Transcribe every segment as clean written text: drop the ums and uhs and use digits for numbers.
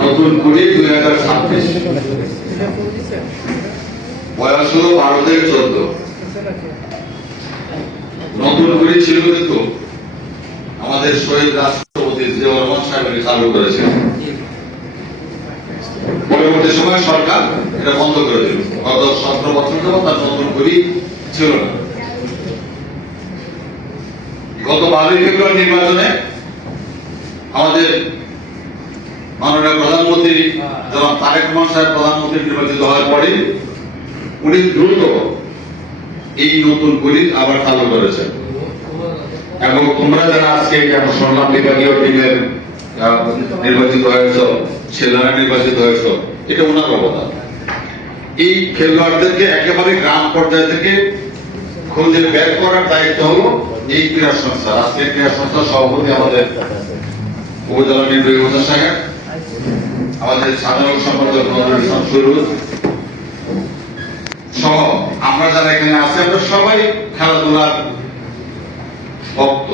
নতুন কুড়ি 2026, বয়স হলো 12 থেকে 14। নতুন কুড়ি ছিল কিন্তু আমাদের শহীদ রাষ্ট্রপতি জিয়াউর রহমান সাহেব চালু করেছেন। পরবর্তী সময় সরকার এটা বন্ধ করে দিল। গত 17 বছর যাবত তার নতুন কুড়ি ছিল না। গত 12 ফেব্রুয়ারি নির্বাচনে আমাদের মাননীয় প্রধানমন্ত্রী জনাব তারেক রহমান সাহেব প্রধানমন্ত্রী নির্বাচিত হওয়ার পরে উনি দ্রুত এই নতুন কুড়ি আবার চালু করেছেন। এবং তোমরা যারা আজকে যেমন শুনলাম বিভাগীয় টিমের নির্বাচিত হয়েছ, ছেলেরা নির্বাচিত হয়েছ, এটা ওনার অবদান। এই খেলোয়াড়দেরকে একেবারে গ্রাম পর্যায় থেকে খুঁজে বের করার দায়িত্ব হলো এই ক্রীড়া সংস্থা। আজকে ক্রীড়া সংস্থার সভাপতি আমাদের উপজেলা নির্বাহী অফিসার সাহেব, আমাদের সাধারণ সম্পাদক সুরুজ সহ আমরা যারা এখানে আছি, আমরা সবাই খেলাধুলার ভক্ত।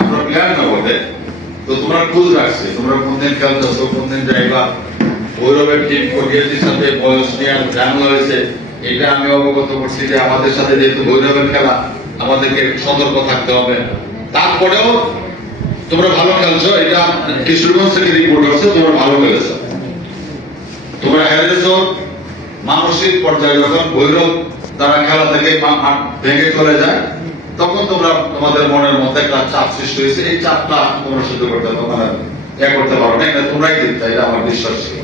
আমরা প্লেয়ার না বলে তো তোমরা খোঁজ রাখছি, তোমরা কোন দিন খেলতেছো, কোন দিন যাইবা। ভৈরবের টিম কোটিয়াটির সাথে বয়স নিয়ে ঝামেলা হয়েছে, এটা আমি অবগত করছি যে আমাদের সাথে যেহেতু ভৈরবের খেলা, আমাদেরকে সতর্ক থাকতে হবে। তারপরেও তোমরা ভালো খেলছো, এটা কিশোরগঞ্জ থেকে রিপোর্ট হচ্ছে, তোমরা ভালো খেলেছো। তোমরা হেরেছো মানসিক পর্যায়ে, যখন ভৈরব তারা খেলা থেকে ভেঙে চলে যায়, তখন তোমরা তোমাদের মনের মধ্যে একটা চাপ সৃষ্টি হয়েছে। এই চাপটা তোমরা সহ্য করতে করতে পারো না, এটা তোমরাই জিততে, এটা আমার বিশ্বাস ছিল।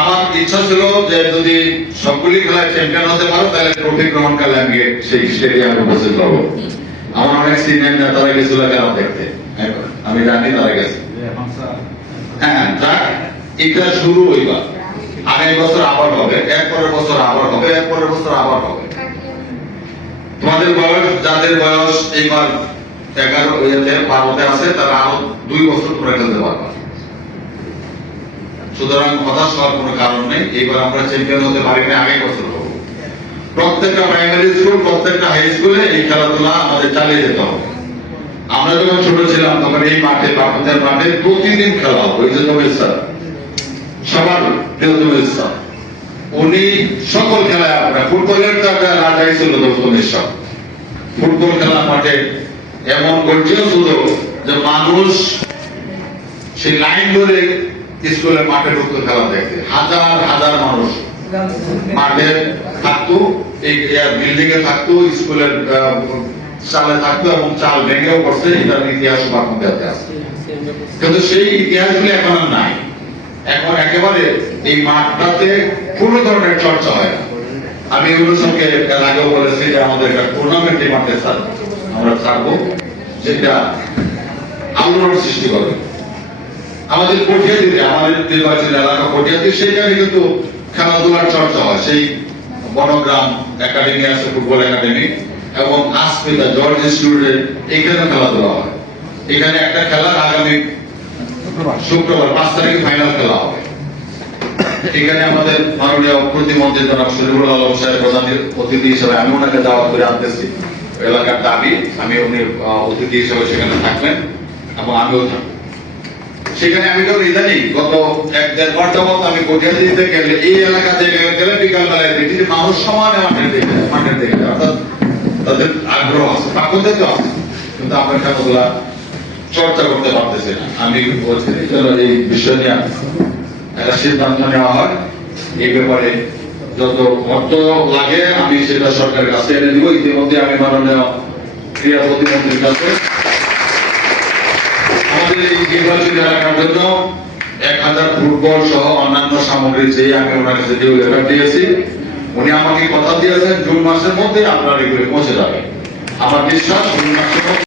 আমার ইচ্ছা ছিল যে যদি সবগুলি খেলায় চ্যাম্পিয়ন হতে পারো, তাহলে ট্রফি গ্রহণ কালে আমি সেই স্টেডিয়ামে উপস্থিত হবো। আমার অনেক সিনিয়র নেতারা গেছিল খেলা দেখতে, আমি জানি তারা গেছে। হ্যাঁ, যাক, এটা শুরু হইবা, আগামী বছর আবার হবে, এরপরের বছর আবার হবে, এরপরের বছর আবার হবে। তোমাদের বয়স, যাদের বয়স এইবার 11-12-তে আছে, তারা আরো 2 বছর তোমরা খেলতে পারবা। সুতরাং হতাশ হওয়ার কোনো কারণ নেই। এইবার আমরা চ্যাম্পিয়ন হতে পারিনি, আগের বছর হবো। প্রত্যেকটা প্রাইমারি স্কুল, প্রত্যেকটা হাই স্কুলে এই খেলাধুলা আমাদের চালিয়ে যেতে হবে। আমরা যখন ছোট ছিলাম তখন এই মাঠে, বাপুদের মাঠে প্রতিদিন খেলা হতো। এই যে জমির স্যার, সবার প্রিয় জমির স্যার, উনি সকল খেলায়, আমরা ফুটবলের তো একটা রাজাই ছিল জমির স্যার। ফুটবল খেলা মাঠে এমন গর্জিয়াস হতো যে মানুষ সেই লাইন ধরে স্কুলের মাঠে ঢুকতো খেলা দেখতে। হাজার হাজার মানুষ মাঠে থাকতো, এই বিল্ডিং এ থাকতো, স্কুলের চালে থাকতো, এবং চাল ভেঙেও করছে। এটার ইতিহাস বাংলাতে আছে, কিন্তু সেই ইতিহাসগুলো এখন আর নাই। এখন একেবারে এই মাঠটাতে কোনো ধরনের চর্চা হয় না। আমি এগুলোর সঙ্গে আগেও বলেছি যে আমাদের একটা টুর্নামেন্ট এই মাঠে আমরা থাকবো, যেটা আলোড়ন সৃষ্টি করবে। আমাদের কটিয়াদিতে, আমাদের নির্বাচনী এলাকা কটিয়াদি, সেখানে কিন্তু খেলাধুলার চর্চা হয়। সেই বনগ্রাম একাডেমি আছে, ফুটবল একাডেমি, এবং আসপিতা জর্জ ইনস্টিটিউটে এখানে খেলাধুলা হয়। এখানে একটা খেলার আগামী শুক্রবার 5 তারিখে ফাইনাল খেলা হবে। এখানে আমাদের মাননীয় প্রতিমন্ত্রী জনাব শরীফুল আলম সাহেব প্রধান অতিথি হিসেবে, আমি ওনাকে দাওয়াত করে আনতেছি। এলাকার দাবি, আমি উনি অতিথি হিসেবে সেখানে থাকবেন এবং আমিও থাকবো সেখানে। আমি যখন ইদানিং গত 1-1.5 মাস যাবত আমি কটিয়াদিতে গেলে, এই এলাকাতে গেলে বিকাল বেলায় দেখি যে মানুষ সমানে মাঠের দিকে, অর্থাৎ তাদের আগ্রহ আছে, প্রাকৃতিক আছে, কিন্তু আমরা খেলাধুলা চর্চা করতে পারতেছি না। আমি বলছি এই বিষয় নিয়ে একটা সিদ্ধান্ত নেওয়া হয়। এই ব্যাপারে যত অর্থ লাগে আমি সেটা সরকারের কাছে এনে দিব। ইতিমধ্যে আমি মাননীয় ক্রীড়া প্রতিমন্ত্রীর কাছে আমাদের এই নির্বাচনী এলাকার জন্য 1000 ফুটবল সহ অন্যান্য সামগ্রী চেয়ে আমি ওনার কাছে লেটার দিয়েছি। উনি আমাকে কথা দিয়েছেন জুন মাসের মধ্যে আপনার এগুলো পৌঁছে যাবে। আমার বিশ্বাস জুন মাসের